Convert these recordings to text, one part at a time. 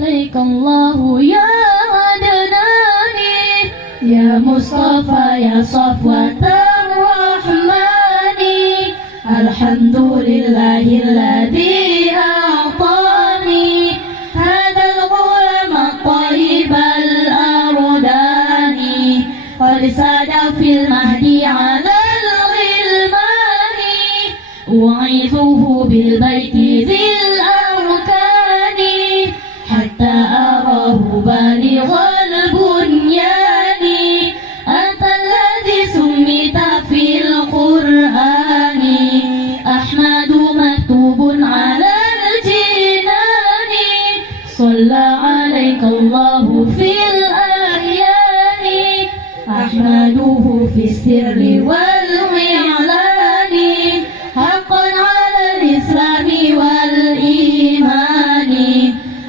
عليك الله يا عدناني يا مصطفى يا صفوة الرحمن الحمد لله الذي أعطاني هذا الغرم الطيب الأردان قد ساد في المهدي على الغلمان أعيذه بالبيت ذي الأركان حتى أراه بالغ البنيان أنت الذي سميت في القرآن أحمد مكتوب على الجنان صلى عليك الله في الأحيان أحمده في السر والإعلان حقا على الإسلام والإيمان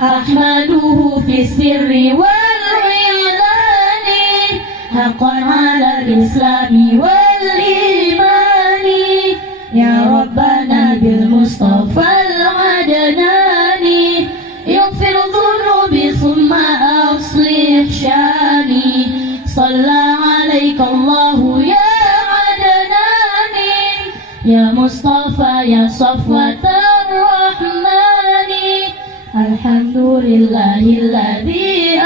أحمده في السر والإعلان حقا على الإسلام والإيمان يا ربنا بالمصطفى العدناني يغفر ذنوبي ثم أصلح شاني صلى عليك الله يا عدناني يا مصطفى يا صفوة الرحمن الحمد لله الذي